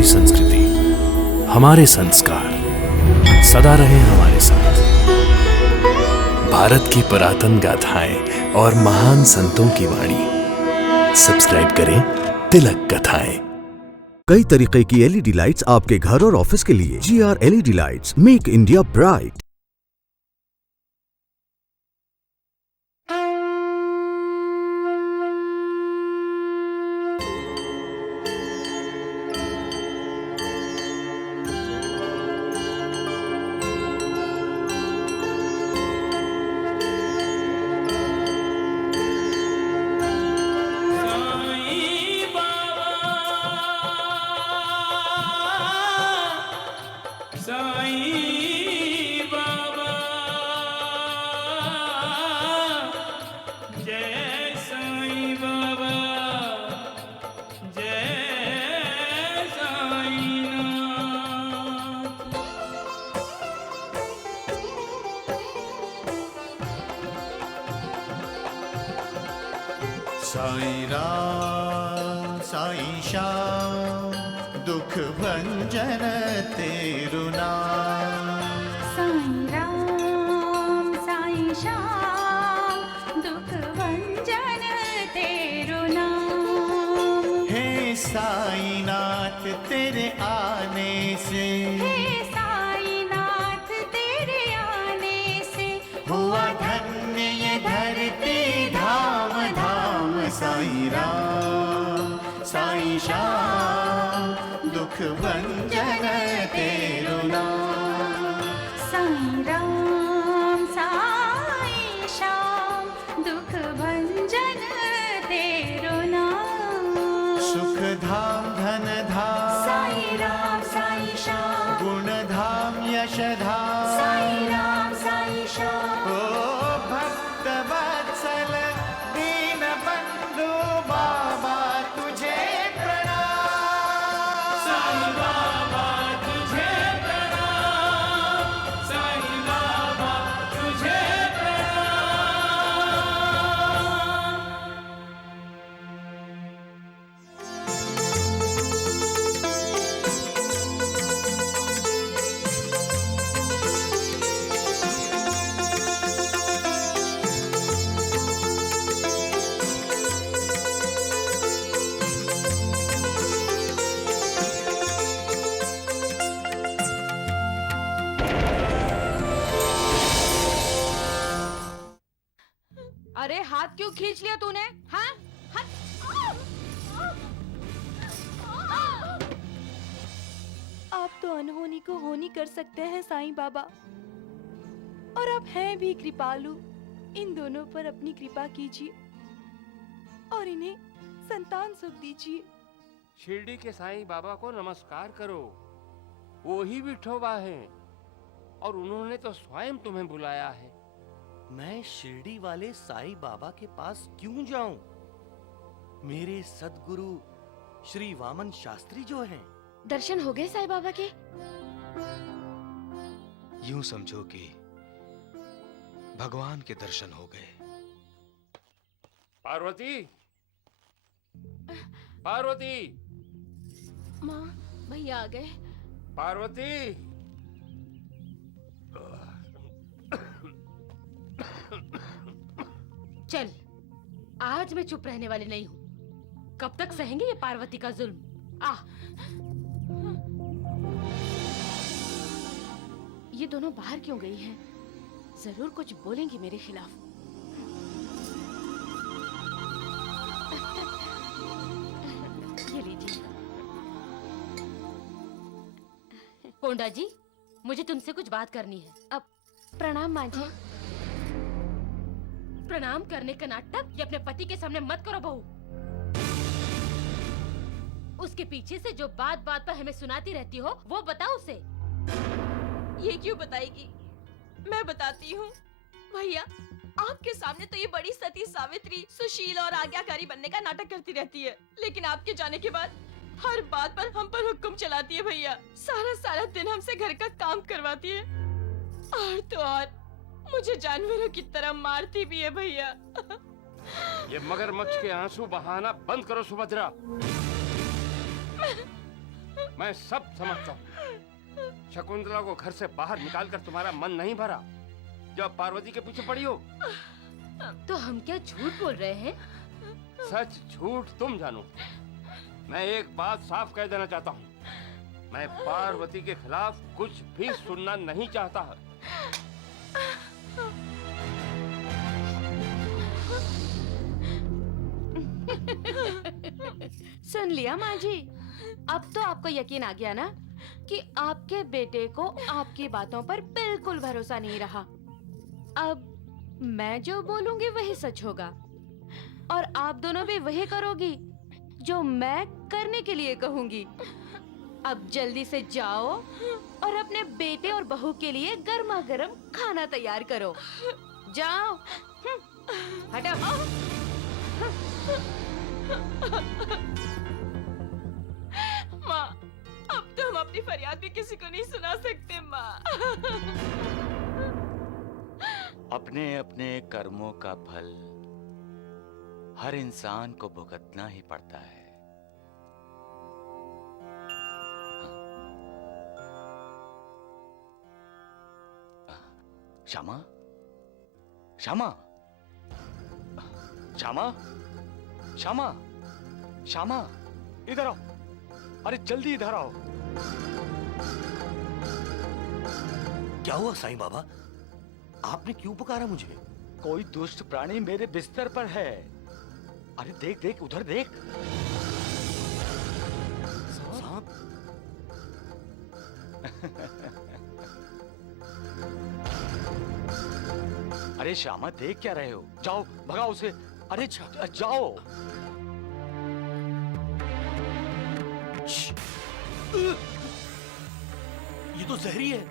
हमारी संस्कृति, हमारे संस्कार सदा रहे हमारे साथ। भारत की पुरातन गाथाएं और महान संतों की वाणी। सब्सक्राइब करें तिलक कथाएं। कई तरीके की एलईडी लाइट्स आपके घर और ऑफिस के लिए। GR LED lights, make India bright. Sai Ram Sai Shyam दुख भंजन तेरु नाम। साईं राम साईं श्याम दुख भंजन तेरु नाम। हे साईं नाथ तेरे आने से, हे साईं नाथ तेरे आने से हुआ धन्य ये धरती धाम धाम। साईं राम साईं श्याम दुख भंजन तेरु नाम। साईं राम साईं श्याम दुख भंजन तेरु नाम। सुख धाम धन धाम साईं राम साईं श्याम गुण धाम यश धाम। साईं राम साईं श्याम ओ भक्त वत्सल दीन बंधु बाबा तुझे प्रणाम। साईं बाबा तुझे प्रणाम। साईं बाबा तुझे प्रणाम। अरे हाथ क्यों खींच लिया तूने? हाँ? आप तो अनहोनी को होनी कर सकते हैं साईं बाबा, और आप हैं भी कृपालु। इन दोनों पर अपनी कृपा कीजिए और इन्हें संतान सुख दीजिए। शिरडी के साईं बाबा को नमस्कार करो, वो ही विठोबा हैं और उन्होंने तो स्वयं तुम्हें बुलाया है। मैं शिरडी वाले साईं बाबा के पास क्यों जाऊं? मेरे सद्गुरु श्री वामन शास्त्री जो हैं। दर्शन हो गए साईं बाबा के? यूं समझो कि भगवान के दर्शन हो गए। पार्वती, पार्वती, माँ भैया आ गए। पार्वती, चल, आज मैं चुप रहने वाली नहीं हूँ। कब तक सहेंगे ये पार्वती का जुल्म? आ, ये दोनों बाहर क्यों गई हैं? जरूर कुछ बोलेंगी मेरे खिलाफ। ये लीजिए। कोंडा जी, मुझे तुमसे कुछ बात करनी है। अब प्रणाम माँ जी। प्रणाम करने का नाटक ये अपने पति के सामने मत करो बहू। उसके पीछे से जो बात बात पर हमें सुनाती रहती हो वो बताओ उसे। ये क्यों बताएगी? मैं बताती हूँ। भैया, आपके सामने तो ये बड़ी सती सावित्री, सुशील और आज्ञाकारी बनने का नाटक करती रहती है, लेकिन आपके जाने के बाद हर बात पर हम पर हुक्म चलाती है भैया। सारा सारा दिन हमसे घर का काम करवाती है, और तो और मुझे जानवरों की तरह मारती भी है भैया। ये मगरमच्छ के आंसू बहाना बंद करो सुभद्रा। मैं सब समझता हूँ। शकुंतला को घर से बाहर निकालकर तुम्हारा मन नहीं भरा जब पार्वती के पीछे पड़ी हो। तो हम क्या झूठ बोल रहे हैं? सच झूठ तुम जानो। मैं एक बात साफ कह देना चाहता हूँ, मैं पार्वती के खिलाफ कुछ भी सुनना नहीं चाहता। सुन लिया माँ जी। अब तो आपको यकीन आ गया ना कि आपके बेटे को आपकी बातों पर बिल्कुल भरोसा नहीं रहा। अब मैं जो बोलूंगी वही सच होगा और आप दोनों भी वही करोगी जो मैं करने के लिए कहूंगी। अब जल्दी से जाओ और अपने बेटे और बहू के लिए गर्मा गर्म खाना तैयार करो। जाओ। हटो। माँ, अब तो हम अपनी फरियाद भी किसी को नहीं सुना सकते माँ। अपने अपने कर्मों का फल हर इंसान को भुगतना ही पड़ता है। श्यामा, श्यामा, श्यामा, श्यामा, श्यामा, इधर आओ। अरे जल्दी इधर आओ। क्या हुआ साईं बाबा? आपने क्यों पुकारा मुझे? कोई दुष्ट प्राणी मेरे बिस्तर पर है। अरे देख देख, उधर देख। सांप? अरे श्यामा, देख क्या रहे हो? जाओ भगाओ उसे। अरे जाओ। ये तो जहरी है।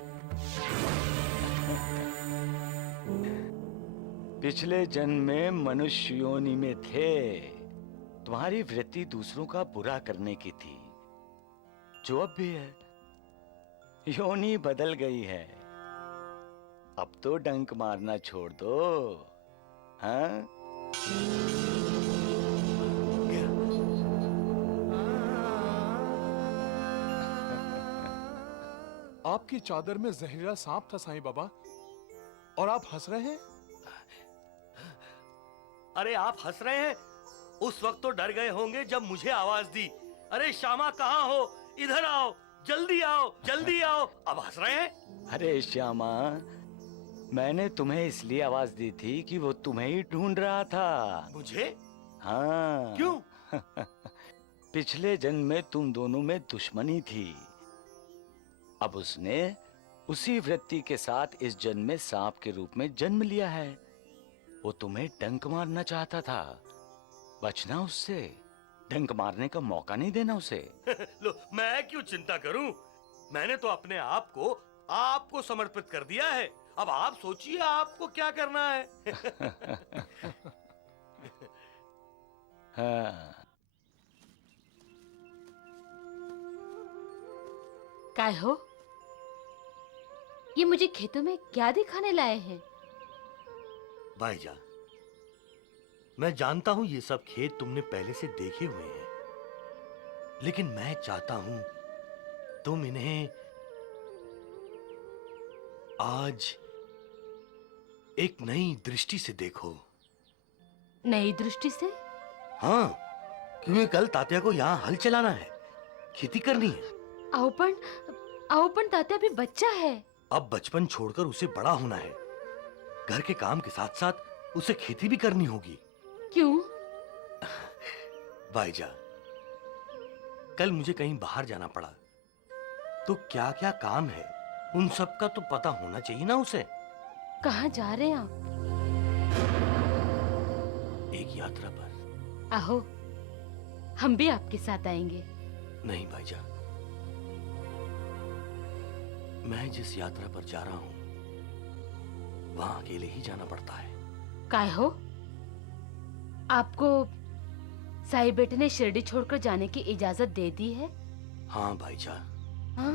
पिछले जन्म में मनुष्य योनि में थे। तुम्हारी वृत्ति दूसरों का बुरा करने की थी, जो अब भी है। योनि बदल गई है। अब तो डंक मारना छोड़ दो। हाँ? आपकी चादर में जहरीला सांप था साईं बाबा, और आप हंस रहे हैं। अरे आप हंस रहे हैं? उस वक्त तो डर गए होंगे जब मुझे आवाज दी, अरे श्यामा कहाँ हो, इधर आओ, जल्दी आओ, जल्दी आओ। अब हंस रहे हैं? अरे श्यामा, मैंने तुम्हें इसलिए आवाज दी थी कि वो तुम्हें ही ढूंढ रहा था। मुझे? हाँ। क्यों? पिछले जन्म में तुम दोनों में दुश्मनी थी। अब उसने उसी वृत्ति के साथ इस जन्म में सांप के रूप में जन्म लिया है। वो तुम्हें डंक मारना चाहता था। बचना उससे, डंक मारने का मौका नहीं देना उसे। लो, मैं क्यों चिंता करूं? मैंने तो अपने आप को आपको समर्पित कर दिया है। अब आप सोचिए आपको क्या करना है। हाँ। काय हो? ये मुझे खेतों में क्या दिखाने लाए हैं? भाईजा, मैं जानता हूं ये सब खेत तुमने पहले से देखे हुए हैं, लेकिन मैं चाहता हूं तुम इन्हें आज एक नई दृष्टि से देखो। नई दृष्टि से? हाँ, क्योंकि कल तात्या को यहाँ हल चलाना है, खेती करनी है। आओपन तात्या भी बच्चा है। अब बचपन छोड़कर उसे बड़ा होना है। घर के काम के साथ साथ उसे खेती भी करनी होगी। क्यों? भाईजा, कल मुझे कहीं बाहर जाना पड़ा तो क्या क्या काम है उन सब का तो पता होना चाहिए ना उसे। कहाँ जा रहे हैं आप? एक यात्रा पर। आहो, हम भी आपके साथ आएंगे। नहीं भाईजा, मैं जिस यात्रा पर जा रहा हूं वहां अकेले ही जाना पड़ता है। काय हो? आपको साईं बेटे ने शिरडी छोड़कर जाने की इजाजत दे दी है? हाँ भाईजा। हाँ?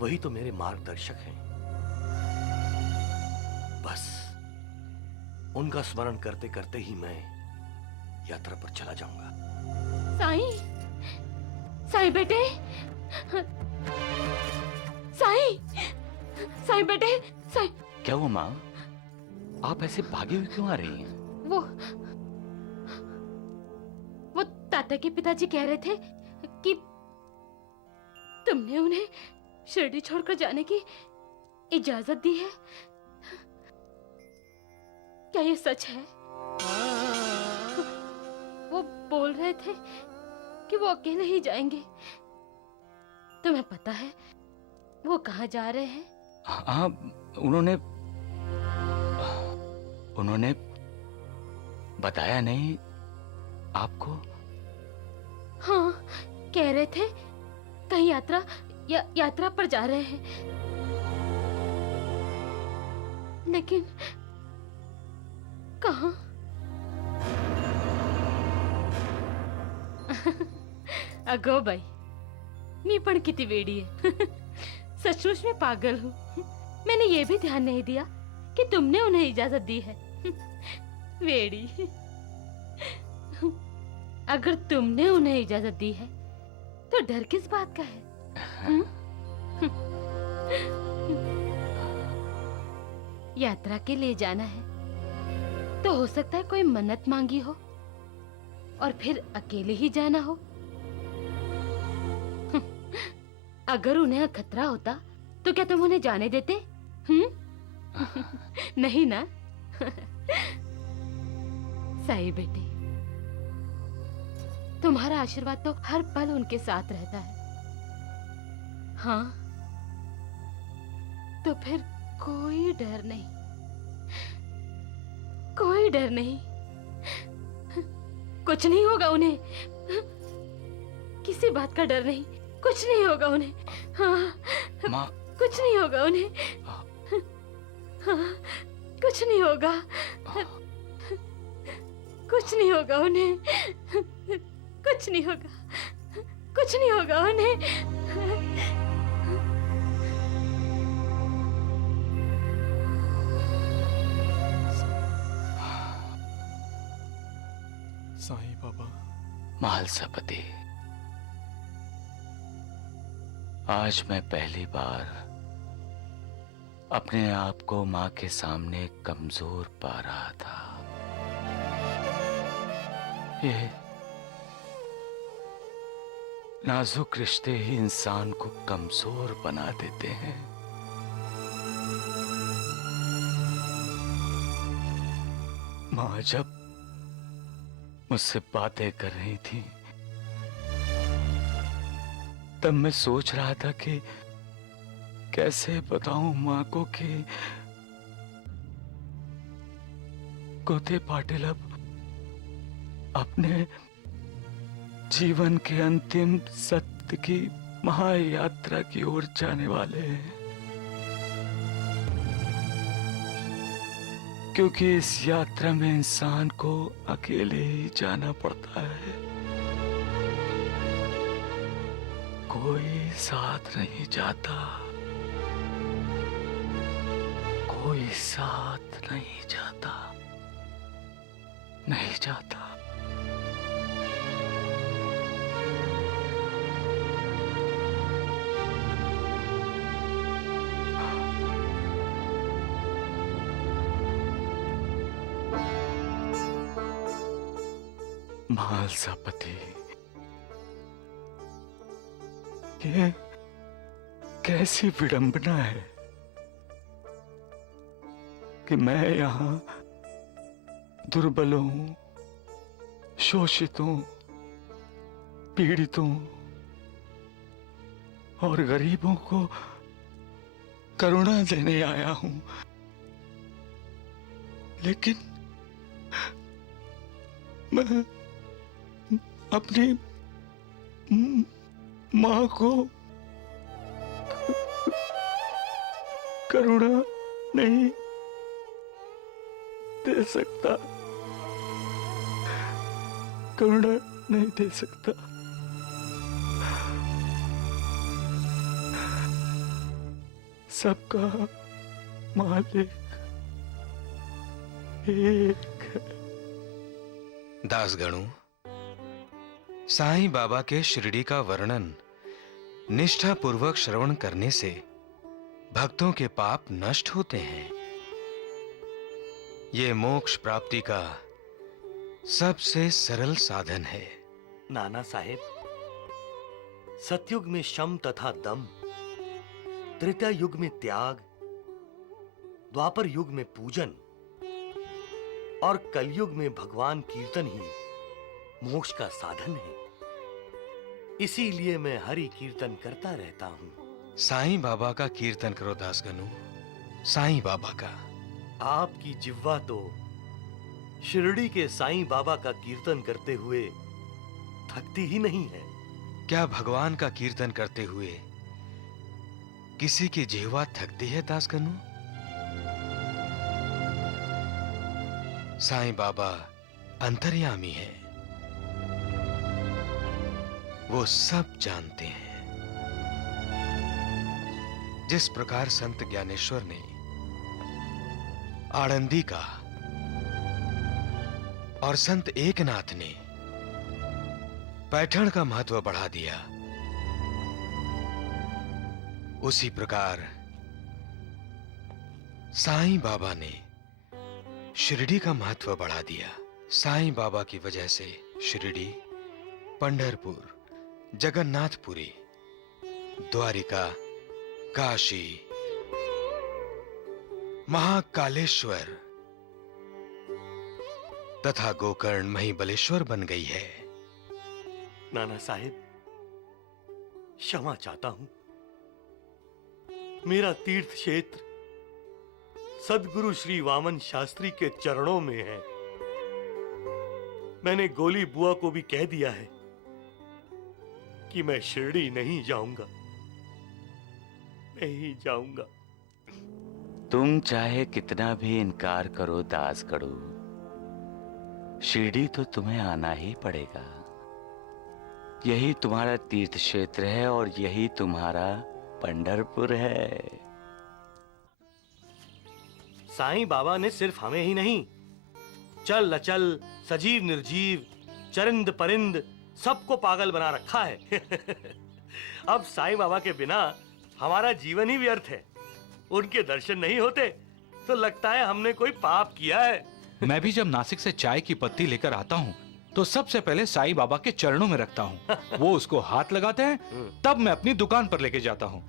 वही तो मेरे मार्गदर्शक हैं। बस उनका स्मरण करते करते ही मैं यात्रा पर चला जाऊंगा। साईं बेटे, साईं, साईं बेटे, साईं। क्या हुआ माँ? आप ऐसे भागे हुए क्यों आ रही हैं? वो ताता के पिताजी कह रहे थे कि तुमने उन्हें शिरडी छोड़कर जाने की इजाजत दी है। क्या ये सच है? वो बोल रहे थे कि वो अकेले ही जाएंगे। तुम्हें पता है वो कहाँ जा रहे हैं? हाँ, उन्होंने बताया नहीं आपको? हाँ, कह रहे थे कहीं यात्रा पर जा रहे हैं। लेकिन कहाँ? अगो बाई, मी पण किती वेडी है। सचमुच में पागल हूँ। मैंने ये भी ध्यान नहीं दिया कि तुमने उन्हें इजाजत दी है। वेडी। अगर तुमने उन्हें इजाजत दी है तो डर किस बात का है? यात्रा के लिए जाना है तो हो सकता है कोई मन्नत मांगी हो और फिर अकेले ही जाना हो। अगर उन्हें खतरा होता तो क्या तुम उन्हें जाने देते? नहीं ना? साई बेटे, तुम्हारा आशीर्वाद तो हर पल उनके साथ रहता है। हाँ, तो फिर कोई डर नहीं, कोई डर नहीं। कुछ नहीं होगा उन्हें, किसी बात का डर नहीं, कुछ नहीं होगा उन्हें। हाँ, माँ, कुछ नहीं होगा उन्हें। हाँ, कुछ नहीं होगा, कुछ नहीं होगा उन्हें, कुछ नहीं होगा, कुछ नहीं होगा उन्हें। साईं बाबा। महालसापति, आज मैं पहली बार अपने आप को माँ के सामने कमजोर पा रहा था। ये नाजुक रिश्ते ही इंसान को कमजोर बना देते हैं। माँ जब मुझसे बातें कर रही थी तब मैं सोच रहा था कि कैसे बताऊं माँ को कि गोते पाटिल अब अपने जीवन के अंतिम सत्य की महायात्रा की ओर जाने वाले हैं, क्योंकि इस यात्रा में इंसान को अकेले ही जाना पड़ता है। कोई साथ नहीं जाता, कोई साथ नहीं जाता, नहीं जाता। महालसापति, ये कैसी विडंबना है कि मैं यहां दुर्बलों, शोषितों, पीड़ितों और गरीबों को करुणा देने आया हूं, लेकिन मैं अपनी माँ को करुणा नहीं दे सकता, करुणा नहीं दे सकता। सबका मालिक एक है। दासगणों, साईं बाबा के शिरडी का वर्णन निष्ठा पूर्वक श्रवण करने से भक्तों के पाप नष्ट होते हैं। ये मोक्ष प्राप्ति का सबसे सरल साधन है। नाना साहेब, सतयुग में शम तथा दम, त्रेता युग में त्याग, द्वापर युग में पूजन और कलयुग में भगवान कीर्तन ही मोक्ष का साधन है। इसीलिए मैं हरि कीर्तन करता रहता हूं। साईं बाबा का कीर्तन करो दासगनु, साईं बाबा का। आपकी जिह्वा तो शिरडी के साईं बाबा का कीर्तन करते हुए थकती ही नहीं है। क्या भगवान का कीर्तन करते हुए किसी की जिह्वा थकती है दासगनु? साईं बाबा अंतर्यामी है, वो सब जानते हैं। जिस प्रकार संत ज्ञानेश्वर ने आनंदी का और संत एकनाथ ने पैठण का महत्व बढ़ा दिया, उसी प्रकार साईं बाबा ने शिरडी का महत्व बढ़ा दिया। साईं बाबा की वजह से शिरडी, पंढरपुर, जगन्नाथपुरी, द्वारिका, काशी, महाकालेश्वर तथा गोकर्ण महिबलेश्वर बन गई है। नाना साहेब, क्षमा चाहता हूं। मेरा तीर्थ क्षेत्र सदगुरु श्री वामन शास्त्री के चरणों में है। मैंने गोली बुआ को भी कह दिया है कि मैं शिरडी नहीं जाऊंगा, नहीं जाऊंगा। तुम चाहे कितना भी इनकार करो दासगणु, शिरडी तो तुम्हें आना ही पड़ेगा। यही तुम्हारा तीर्थ क्षेत्र है और यही तुम्हारा पंढरपुर है। साईं बाबा ने सिर्फ हमें ही नहीं, चल अचल, सजीव निर्जीव, चरिंद परिंद सबको पागल बना रखा है। अब साईं बाबा के बिना हमारा जीवन ही व्यर्थ है। उनके दर्शन नहीं होते तो लगता है हमने कोई पाप किया है। मैं भी जब नासिक से चाय की पत्ती लेकर आता हूँ तो सबसे पहले साईं बाबा के चरणों में रखता हूँ। वो उसको हाथ लगाते हैं, तब मैं अपनी दुकान पर लेके जाता हूँ।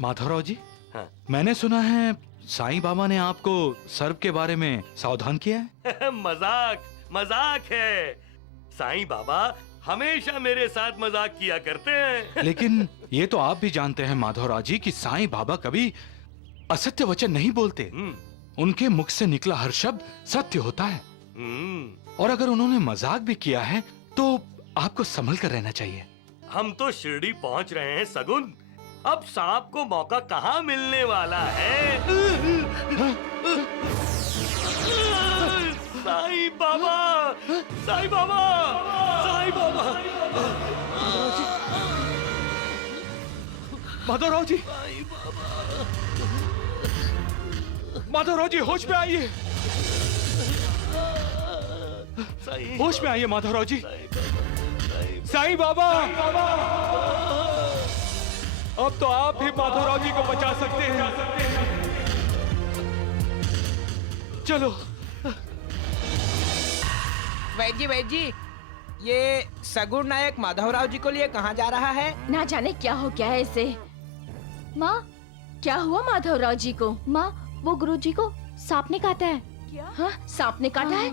माधवराव जी, मैंने सुना है साईं बाबा ने आपको सर्प के बारे में सावधान किया है। मजाक मजाक है। साईं बाबा हमेशा मेरे साथ मजाक किया करते हैं। लेकिन ये तो आप भी जानते हैं माधवराव जी कि साईं बाबा कभी असत्य वचन नहीं बोलते। उनके मुख से निकला हर शब्द सत्य होता है। और अगर उन्होंने मजाक भी किया है तो आपको संभल कर रहना चाहिए। हम तो शिरडी पहुंच रहे हैं सगुन। अब सांप को मौका कहाँ मिलने वाला है। साईं बाबा, साईं बाबा, साईं बाबा। माधवराव जी, माधवराव जी होश में आइए, होश में आइए माधवराव जी। साईं बाबा, अब तो आप ही माधवराव जी को बचा सकते हैं। चलो। वैद जी, ये सगुण नायक माधवराव जी को लिए कहाँ जा रहा है? ना जाने क्या हो गया है इसे। माँ, क्या हुआ माधवराव जी को? माँ, वो गुरुजी को सांप ने काटा है। क्या? हाँ, सांप ने काटा है?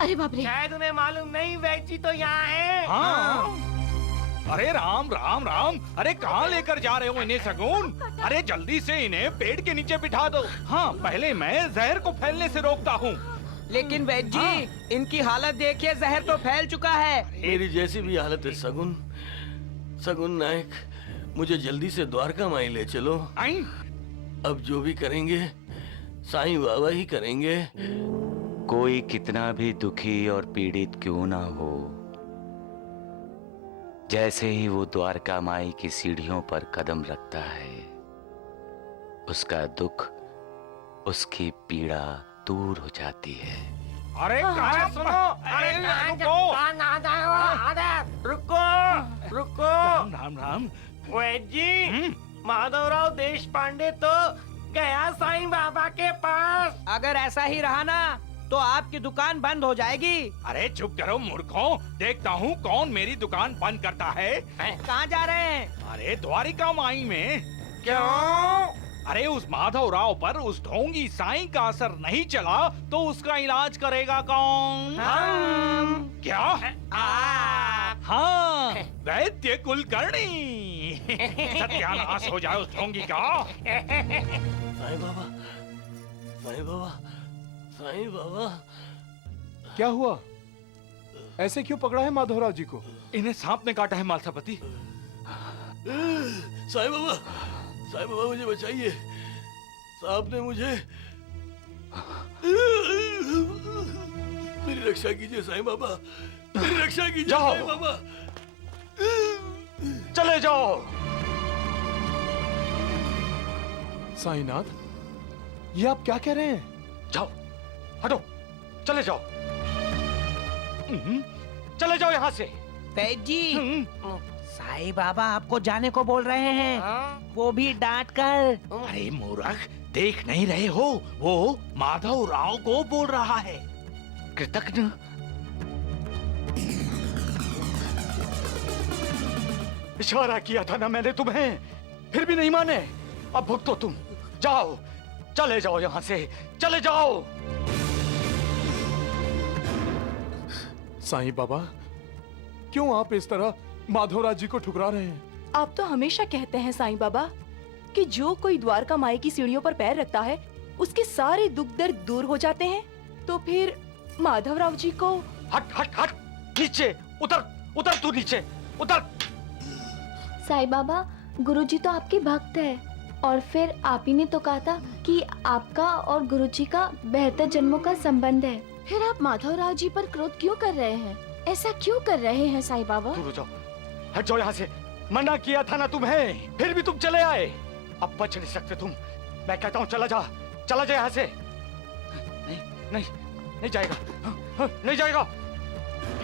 अरे बाप रे। शायद उन्हें मालूम नहीं, वैद जी तो यहाँ है। हाँ। अरे राम राम राम, अरे कहाँ लेकर जा रहे हो इन्हें सगुन? अरे जल्दी से इन्हें पेड़ के नीचे बिठा दो। हाँ, पहले मैं जहर को फैलने से रोकता हूँ। लेकिन वैद जी, इनकी हालत देखिए, जहर तो फैल चुका है। मेरी जैसी भी हालत है सगुन। सगुन नायक, मुझे जल्दी से द्वारका माई ले चलो। अब जो भी करेंगे साईं बाबा ही करेंगे। कोई कितना भी दुखी और पीड़ित क्यों ना हो, जैसे ही वो द्वारका माई की सीढ़ियों पर कदम रखता है, उसका दुख, उसकी पीड़ा दूर हो जाती है। अरे कहाँ सुनो, अरे रुको, रुको, रुको। राम राम। वैद्य जी, माधवराव देश पांडे तो गया साईं बाबा के पास। अगर ऐसा ही रहा ना तो आपकी दुकान बंद हो जाएगी। अरे चुप करो मूर्खों, देखता हूँ कौन मेरी दुकान बंद करता है। कहाँ जा रहे हैं? अरे द्वारिका माई में। क्यों? अरे उस माधवराव पर उस ढोंगी साईं का असर नहीं चला तो उसका इलाज करेगा कौन? क्या? हाँ, वैद्य कुलकर्णी। सत्यानाश हो जाए उस ढोंगी का। साईं बाबा, साईं बाबा, साईं बाबा। क्या हुआ? ऐसे क्यों पकड़ा है माधवराव जी को? इन्हें सांप ने काटा है मालसापति। साईं बाबा, साईं बाबा मुझे बचाइए। सांप ने मुझे, मेरी रक्षा कीजिए साईं बाबा, मेरी रक्षा कीजिए साईं बाबा। चले जाओ। साईनाथ, ये आप क्या कह रहे हैं? जाओ, हटो, चले जाओ। चले जाओ यहाँ से। वैद्य जी, साईं बाबा आपको जाने को बोल रहे हैं, वो भी डांट कर। अरे मूर्ख, देख नहीं रहे हो? वो माधवराव को बोल रहा है। कृतज्ञ। इशारा किया था ना मैंने तुम्हें, फिर भी नहीं माने। अब भुगतो तुम। जाओ, चले जाओ यहाँ से, चले जाओ। साईं बाबा, क्यों आप इस तरह माधवराव जी को ठुकरा रहे हैं? आप तो हमेशा कहते हैं साईं बाबा कि जो कोई द्वारका माई की सीढ़ियों पर पैर रखता है उसके सारे दुख दर्द दूर हो जाते हैं। तो फिर माधवराव जी को। हट हट हट, नीचे उतर, उतर तू नीचे उतर। साईं बाबा, गुरुजी तो आपके भक्त है और फिर आप ही ने तो कहा था कि आपका और गुरुजी का बेहतर जन्मों का संबंध है। फिर आप माधवराव जी पर क्रोध क्यों कर रहे हैं? ऐसा क्यों कर रहे हैं साईं बाबा? दूर हो जाओ, हट जाओ यहाँ से। मना किया था ना तुम्हें, फिर भी तुम चले आए। अब बच नहीं सकते तुम। मैं कहता हूँ चला जा, चला जा यहाँ से। नहीं नहीं नहीं जाएगा, नहीं जाएगा।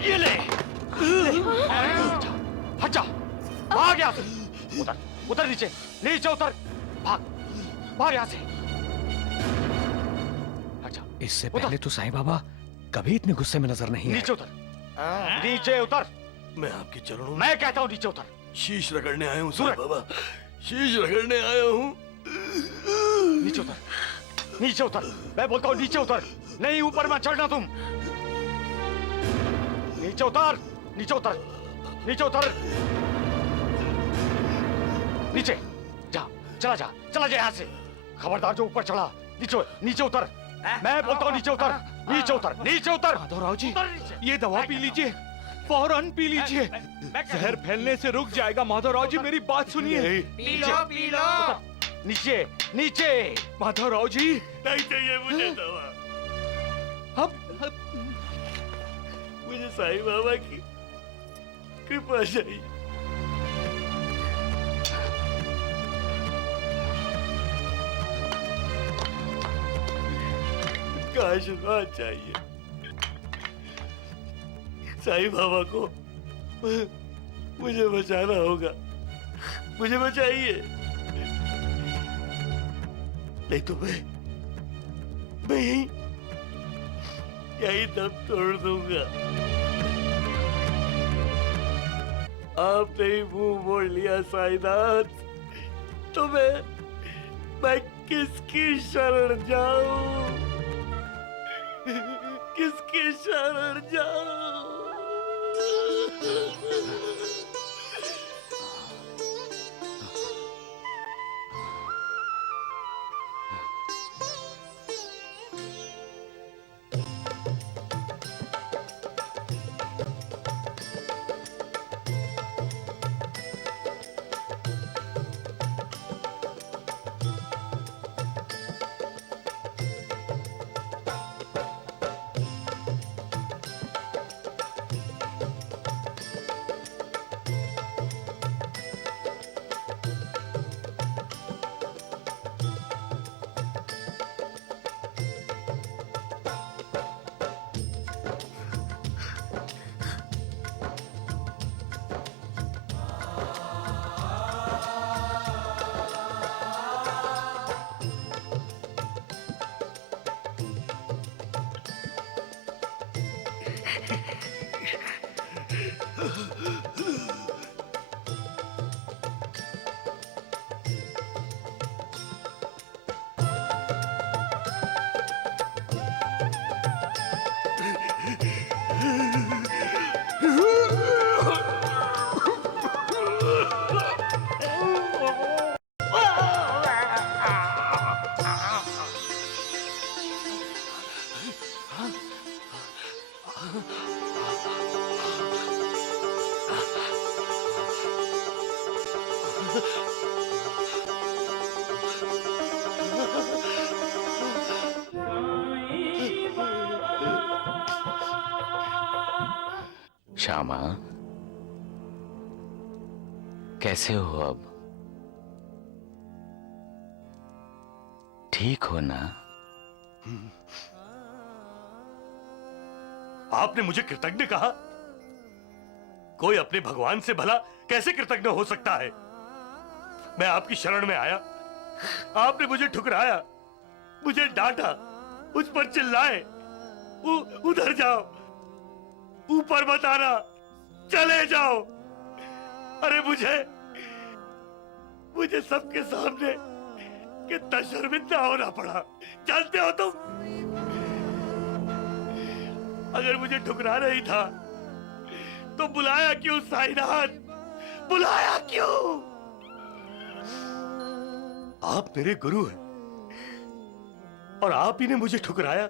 ये ले, हट जा, भाग यहाँ से। उतर, उतर नीचे, नीचे उतर, भाग, भाग यहाँ से। हट जा। इससे पहले तो साईं बाबा कभी इतने गुस्से में नजर नहीं आए। नीचे उतर, नीचे उतर। मैं आपके चरणों में मैं कहता हूँ नीचे उतर। शीश रगड़ने आया हूँ साईं बाबा, शीश रगड़ने आया हूँ। नीचे उतर, नीचे उतर। मैं बोलता हूँ नीचे उतर, नहीं ऊपर मत चढ़ना तुम। नीचे उतर, नीचे उतर, नीचे उतर। नीचे जा, चला जा, चला जा यहाँ से। खबरदार जो ऊपर चढ़ा, नीचे नीचे उतर। मैं बोलता हूँ नीचे उतर, नीचे उतर, नीचे उतर। माधवराव जी, ये दवा पी लीजिए, फौरन पी लीजिए। जहर फैलने से रुक जाएगा। माधवराव जी, मेरी बात सुनिए। P low, P low. नीचे, नीचे। माधवराव जी, नहीं चाहिए मुझे दवा। अब मुझे साईं बाबा की कृपा चाहिए। का आशीर्वाद चाहिए। साईं बाबा को मुझे बचाना होगा, मुझे बचाइए, नहीं तो मैं यही दम तोड़ दूंगा। आपने ही मुंह मोड़ लिया साईनाथ, तो मैं किसकी शरण जाऊं, किसकी शरण जाऊं? श्यामा, कैसे हो अब? ठीक हो ना? आपने मुझे कृतज्ञ कहा? कोई अपने भगवान से भला कैसे कृतज्ञ हो सकता है? मैं आपकी शरण में आया, आपने मुझे ठुकराया, मुझे डांटा, मुझ पर चिल्लाए, उधर जाओ, ऊपर मत आना, चले जाओ। अरे मुझे सबके सामने कितना शर्मिंदा होना पड़ा, जानते हो तुम? अगर मुझे ठुकराना ही था तो बुलाया क्यों साईनाथ? बुलाया क्यों? आप मेरे गुरु हैं और आप ही ने मुझे ठुकराया,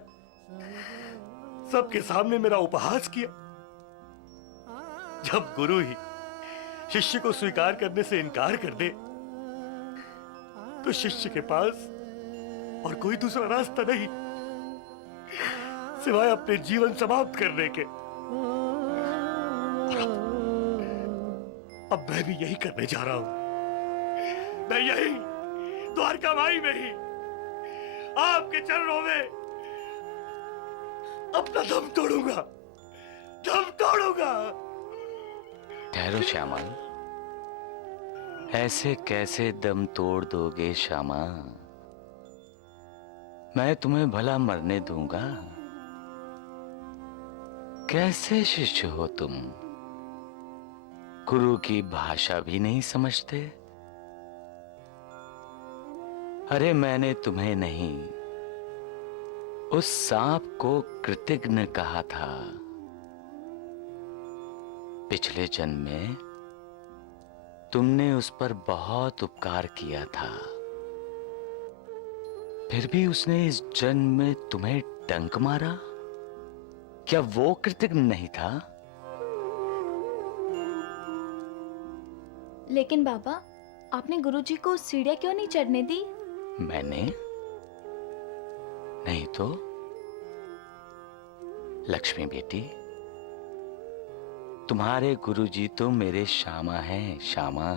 सबके सामने मेरा उपहास किया। जब गुरु ही शिष्य को स्वीकार करने से इनकार कर दे तो शिष्य के पास और कोई दूसरा रास्ता नहीं सिवाय अपने जीवन समाप्त करने के। अब मैं भी यही करने जा रहा हूं। मैं यही द्वारका माई में ही आपके चरणों में अपना दम तोड़ूंगा, दम तोड़ूंगा। ठहरो श्यामा, ऐसे कैसे दम तोड़ दोगे श्यामा? मैं तुम्हें भला मरने दूंगा? कैसे शिष्य हो तुम? गुरु की भाषा भी नहीं समझते? अरे मैंने तुम्हें नहीं, उस सांप को कृतज्ञ कहा था। पिछले जन्म में तुमने उस पर बहुत उपकार किया था, फिर भी उसने इस जन्म में तुम्हें डंक मारा। क्या वो कृतज्ञ नहीं था? लेकिन बाबा, आपने गुरुजी को सीढ़ियां क्यों नहीं चढ़ने दी? मैंने नहीं तो? लक्ष्मी बेटी, तुम्हारे गुरुजी तो मेरे श्यामा हैं। श्यामा,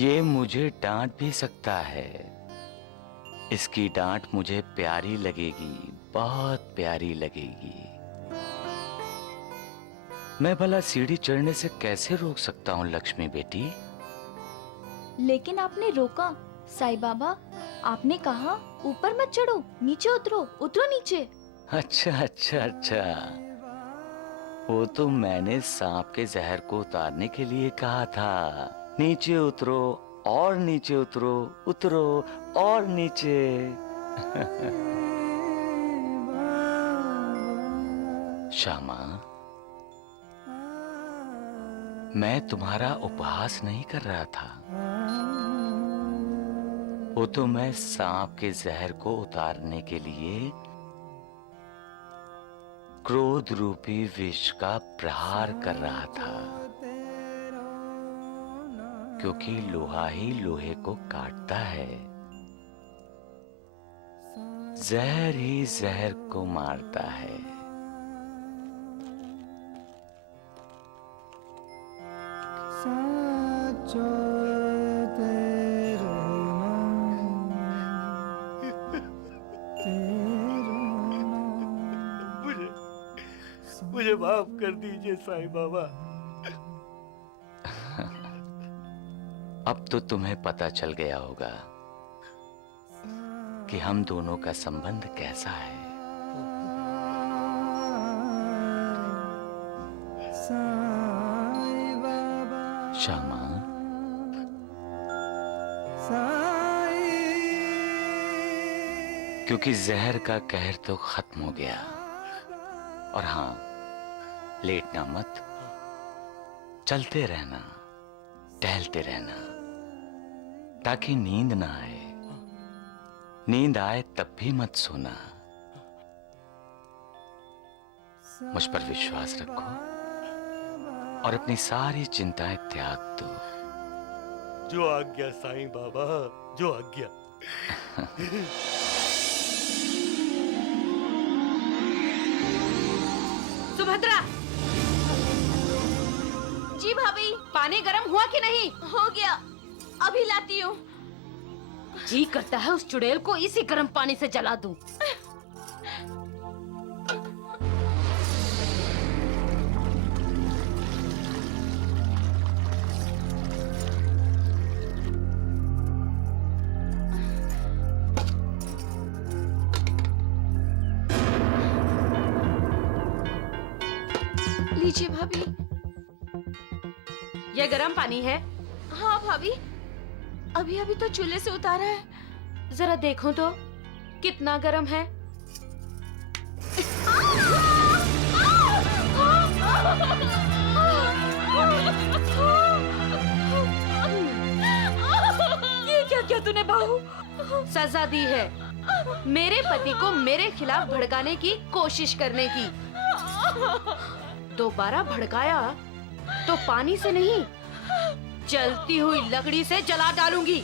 ये मुझे डांट भी सकता है, इसकी डांट मुझे प्यारी लगेगी, बहुत प्यारी लगेगी। मैं भला सीढ़ी चढ़ने से कैसे रोक सकता हूँ लक्ष्मी बेटी? लेकिन आपने रोका। साईं बाबा, आपने कहा ऊपर मत चढ़ो, नीचे उतरो, उतरो नीचे। अच्छा अच्छा अच्छा, वो तो मैंने सांप के जहर को उतारने के लिए कहा था। नीचे उतरो और नीचे उतरो, उतरो और नीचे। श्यामा, मैं तुम्हारा उपहास नहीं कर रहा था, वो तो मैं सांप के जहर को उतारने के लिए क्रोध रूपी विष का प्रहार कर रहा था, क्योंकि लोहा ही लोहे को काटता है, जहर ही जहर को मारता है। मुझे माफ कर दीजिए साईं बाबा। अब तो तुम्हें पता चल गया होगा कि हम दोनों का संबंध कैसा है। श्यामा, क्योंकि जहर का कहर तो खत्म हो गया। और हाँ, लेटना मत, चलते रहना, टहलते रहना, ताकि नींद ना आए। नींद आए तब भी मत सोना। मुझ पर विश्वास रखो और अपनी सारी चिंताएं त्याग दो। जो आज्ञा साईं बाबा, जो आज्ञा। सुभद्रा, जी भाभी। पानी गर्म हुआ कि नहीं? हो गया, अभी लाती हूँ। जी करता है उस चुड़ैल को इसी गर्म पानी से जला दूं। लीजिए भाभी। ये गर्म पानी है? हाँ भाभी, अभी अभी तो चूल्हे से उतारा है। जरा देखो तो कितना गर्म है। ये क्या किया तूने बहू? सजा दी है मेरे पति को मेरे खिलाफ भड़काने की कोशिश करने की। दोबारा भड़काया तो पानी से नहीं, जलती हुई लकड़ी से जला डालूंगी।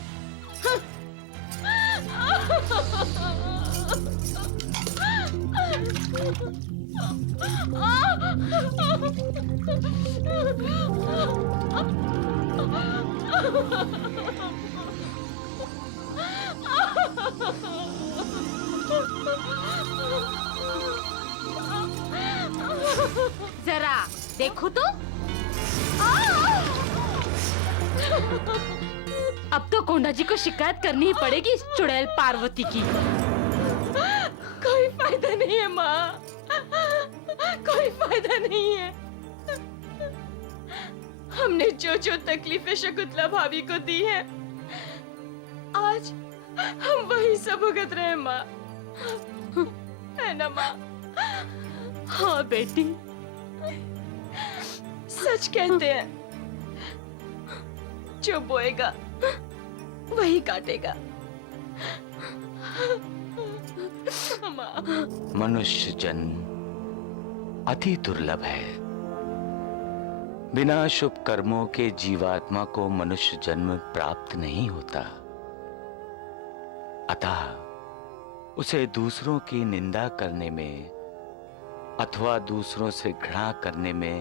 जरा देखो तो। अब तो कोंडा जी को शिकायत करनी ही पड़ेगी इस चुड़ैल पार्वती की। कोई फायदा नहीं है माँ, कोई फायदा नहीं है। हमने जो जो तकलीफें शकुंतला भाभी को दी है, आज हम वही सब भुगत रहे हैं माँ, है ना माँ? हाँ बेटी, सच कहते हैं, जो बोएगा वही काटेगा। मनुष्य जन्म अति दुर्लभ है। बिना शुभ कर्मों के जीवात्मा को मनुष्य जन्म प्राप्त नहीं होता। अतः उसे दूसरों की निंदा करने में अथवा दूसरों से घृणा करने में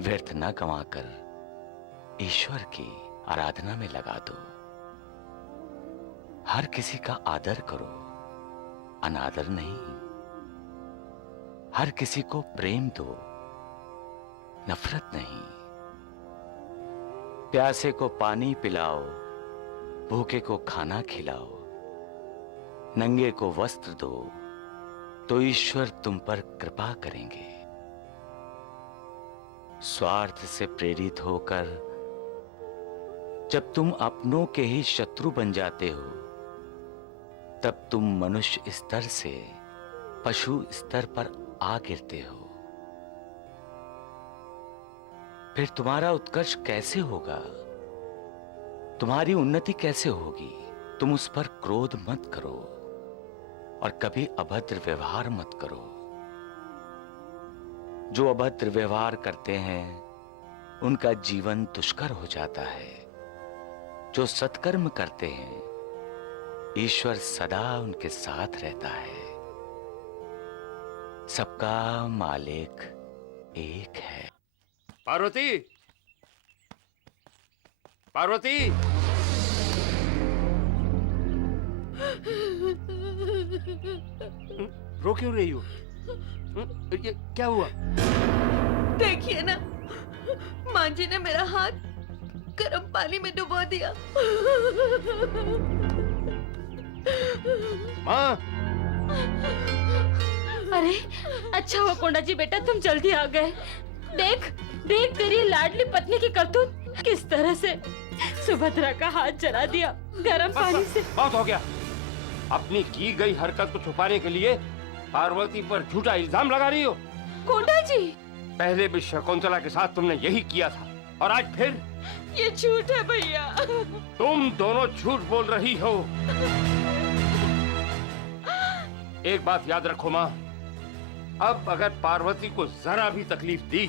व्यर्थ न गंवाकर ईश्वर की आराधना में लगा दो। हर किसी का आदर करो, अनादर नहीं। हर किसी को प्रेम दो, नफरत नहीं। प्यासे को पानी पिलाओ, भूखे को खाना खिलाओ, नंगे को वस्त्र दो, तो ईश्वर तुम पर कृपा करेंगे। स्वार्थ से प्रेरित होकर जब तुम अपनों के ही शत्रु बन जाते हो, तब तुम मनुष्य स्तर से पशु स्तर पर आ गिरते हो। फिर तुम्हारा उत्कर्ष कैसे होगा? तुम्हारी उन्नति कैसे होगी? तुम उस पर क्रोध मत करो और कभी अभद्र व्यवहार मत करो। जो अभद्र व्यवहार करते हैं उनका जीवन दुष्कर हो जाता है। जो सत्कर्म करते हैं ईश्वर सदा उनके साथ रहता है। सबका मालिक एक है। पार्वती, पार्वती, रो क्यों रही हो? ये क्या हुआ? देखिए ना, मां जी ने मेरा हाथ गर्म पानी में डुबो दिया। माँ! अरे अच्छा हुआ कोंडा जी बेटा, तुम जल्दी आ गए। देख देख तेरी लाडली पत्नी की करतूत किस तरह से सुभद्रा का हाथ जला दिया गर्म पानी से। बहुत हो गया। अपनी की गई हरकत को छुपाने के लिए पार्वती पर झूठा इल्जाम लगा रही हो। कोटा जी, पहले भी शकुंतला के साथ तुमने यही किया था और आज फिर ये झूठ है भैया। तुम दोनों झूठ बोल रही हो। एक बात याद रखो माँ, अब अगर पार्वती को जरा भी तकलीफ दी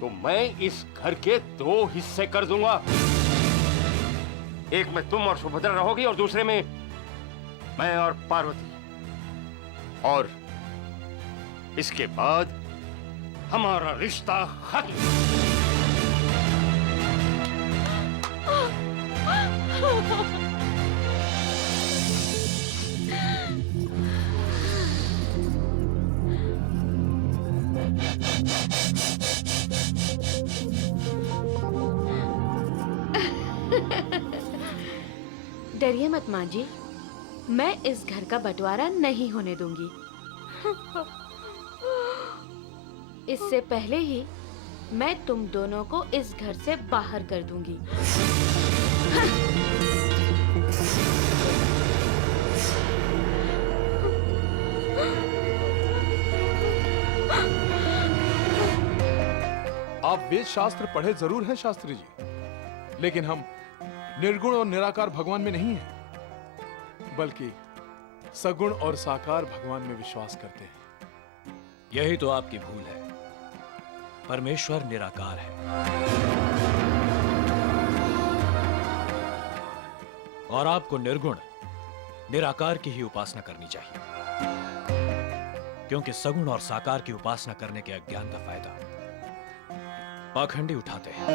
तो मैं इस घर के 2 हिस्से कर दूंगा। एक में तुम और सुभद्रा रहोगी और दूसरे में मैं और पार्वती। और इसके बाद हमारा रिश्ता खत्म। डरिए मत माँ जी, मैं इस घर का बंटवारा नहीं होने दूंगी। इससे पहले ही मैं तुम दोनों को इस घर से बाहर कर दूंगी। आप वेद शास्त्र पढ़े जरूर हैं शास्त्री जी, लेकिन हम निर्गुण और निराकार भगवान में नहीं हैं, बल्कि सगुण और साकार भगवान में विश्वास करते हैं। यही तो आपकी भूल है। परमेश्वर निराकार है और आपको निर्गुण निराकार की ही उपासना करनी चाहिए, क्योंकि सगुण और साकार की उपासना करने के अज्ञान का फायदा पाखंडी उठाते हैं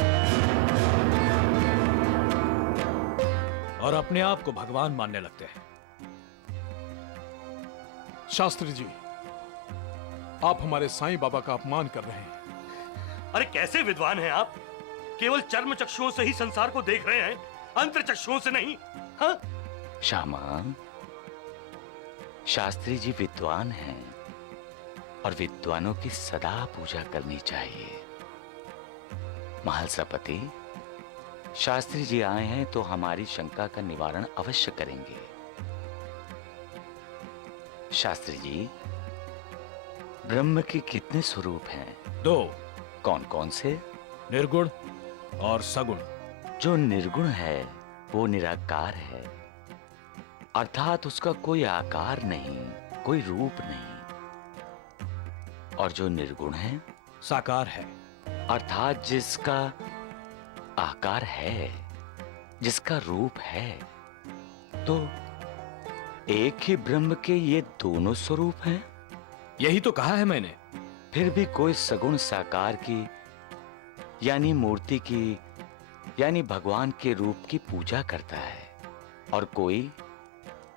और अपने आप को भगवान मानने लगते हैं। शास्त्री जी, आप हमारे साईं बाबा का अपमान कर रहे हैं। अरे कैसे विद्वान हैं आप? केवल चर्म चक्षुओं से ही संसार को देख रहे हैं, अंतर चक्षुओं से नहीं। हाँ? श्यामा, शास्त्री जी विद्वान हैं और विद्वानों की सदा पूजा करनी चाहिए। महालसापति, शास्त्री जी आए हैं तो हमारी शंका का निवारण अवश्य करेंगे। शास्त्री जी, ब्रह्म के कितने स्वरूप हैं? 2। कौन कौन से? निर्गुण और सगुण। जो निर्गुण है वो निराकार है, अर्थात उसका कोई आकार नहीं, कोई रूप नहीं। और जो निर्गुण है साकार है, अर्थात जिसका आकार है, जिसका रूप है। तो एक ही ब्रह्म के ये दोनों स्वरूप हैं? यही तो कहा है मैंने। फिर भी कोई सगुण साकार की यानी मूर्ति की यानी भगवान के रूप की पूजा करता है और कोई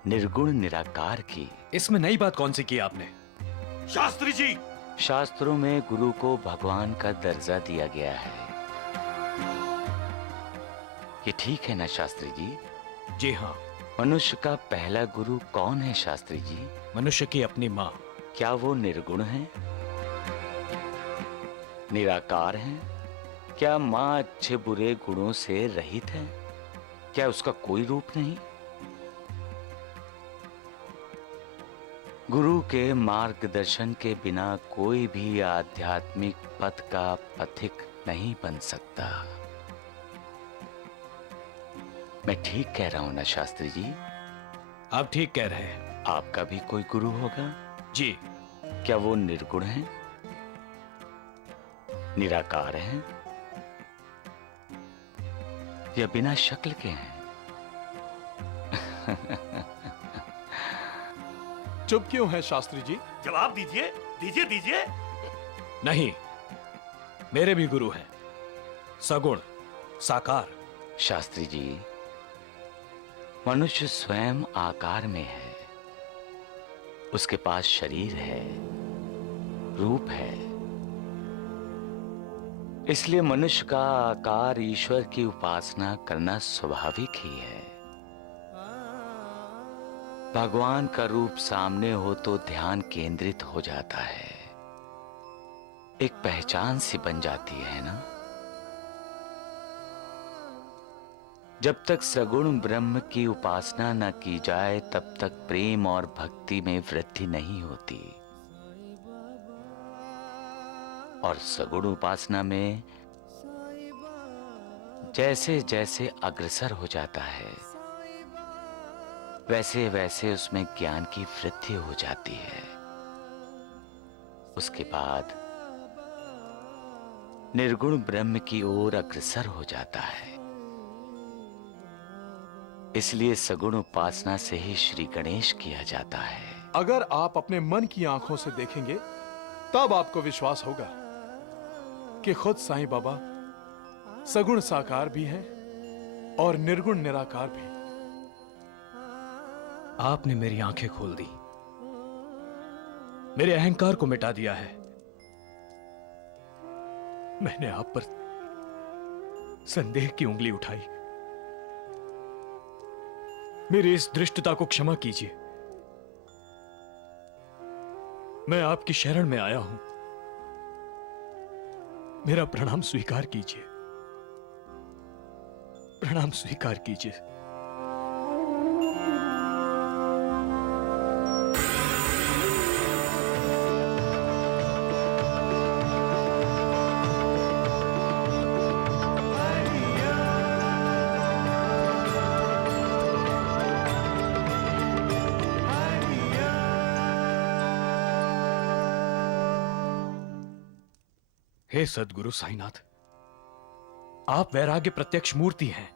निर्गुण निराकार की। इसमें नई बात कौन सी की आपने? शास्त्री जी, शास्त्रों में गुरु को भगवान का दर्जा दिया गया है। ये ठीक है ना शास्त्री जी? जी हाँ। मनुष्य का पहला गुरु कौन है शास्त्री जी? मनुष्य की अपनी माँ। क्या वो निर्गुण है, निराकार है? क्या माँ अच्छे बुरे गुणों से रहित है? क्या उसका कोई रूप नहीं? गुरु के मार्गदर्शन के बिना कोई भी आध्यात्मिक पथ का पथिक नहीं बन सकता। मैं ठीक कह रहा हूं ना शास्त्री जी? आप ठीक कह रहे हैं। आपका भी कोई गुरु होगा? जी। क्या वो निर्गुण है, निराकार हैं या बिना शक्ल के हैं? चुप क्यों है शास्त्री जी? जवाब दीजिए, दीजिए दीजिए। नहीं, मेरे भी गुरु हैं, सगुण साकार। शास्त्री जी, मनुष्य स्वयं आकार में है, उसके पास शरीर है, रूप है, इसलिए मनुष्य का आकार ईश्वर की उपासना करना स्वाभाविक ही है। भगवान का रूप सामने हो तो ध्यान केंद्रित हो जाता है, एक पहचान सी बन जाती है ना। जब तक सगुण ब्रह्म की उपासना न की जाए तब तक प्रेम और भक्ति में वृद्धि नहीं होती, और सगुण उपासना में जैसे जैसे अग्रसर हो जाता है वैसे वैसे उसमें ज्ञान की वृद्धि हो जाती है। उसके बाद निर्गुण ब्रह्म की ओर अग्रसर हो जाता है। इसलिए सगुण उपासना से ही श्री गणेश किया जाता है। अगर आप अपने मन की आंखों से देखेंगे तब आपको विश्वास होगा कि खुद साईं बाबा सगुण साकार भी हैं और निर्गुण निराकार भी। आपने मेरी आंखें खोल दी, मेरे अहंकार को मिटा दिया है। मैंने आप पर संदेह की उंगली उठाई। मेरी इस दृष्टता को क्षमा कीजिए। मैं आपकी शरण में आया हूं, मेरा प्रणाम स्वीकार कीजिए, प्रणाम स्वीकार कीजिए। हे सद्गुरु साईनाथ, आप वैराग्य प्रत्यक्ष मूर्ति हैं।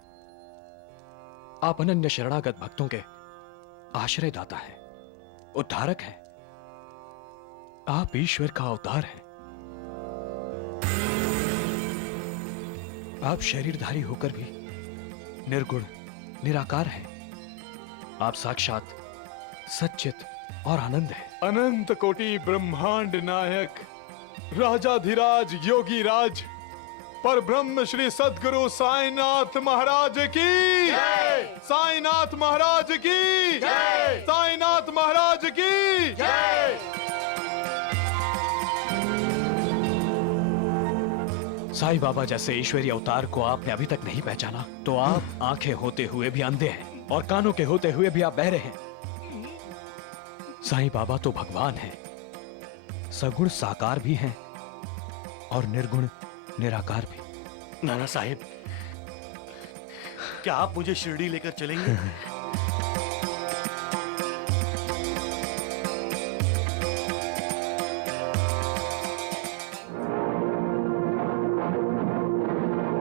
आप अनन्य शरणागत भक्तों के आश्रयदाता हैं, उद्धारक हैं। आप ईश्वर का अवतार हैं। आप शरीरधारी होकर भी निर्गुण निराकार हैं। आप साक्षात सच्चित और आनंद हैं। अनंत कोटि ब्रह्मांड नायक राजाधिराज योगी राज पर ब्रह्म श्री सद्गुरु साईनाथ महाराज की जय। साईनाथ महाराज की जय। साईनाथ महाराज की जय। साईं बाबा जैसे ईश्वरीय अवतार को आपने अभी तक नहीं पहचाना तो आप आंखें होते हुए भी अंधे हैं और कानों के होते हुए भी आप बहरे हैं। साईं बाबा तो भगवान हैं, सगुण साकार भी हैं और निर्गुण निराकार भी। नाना साहिब, क्या आप मुझे शिरडी लेकर चलेंगे?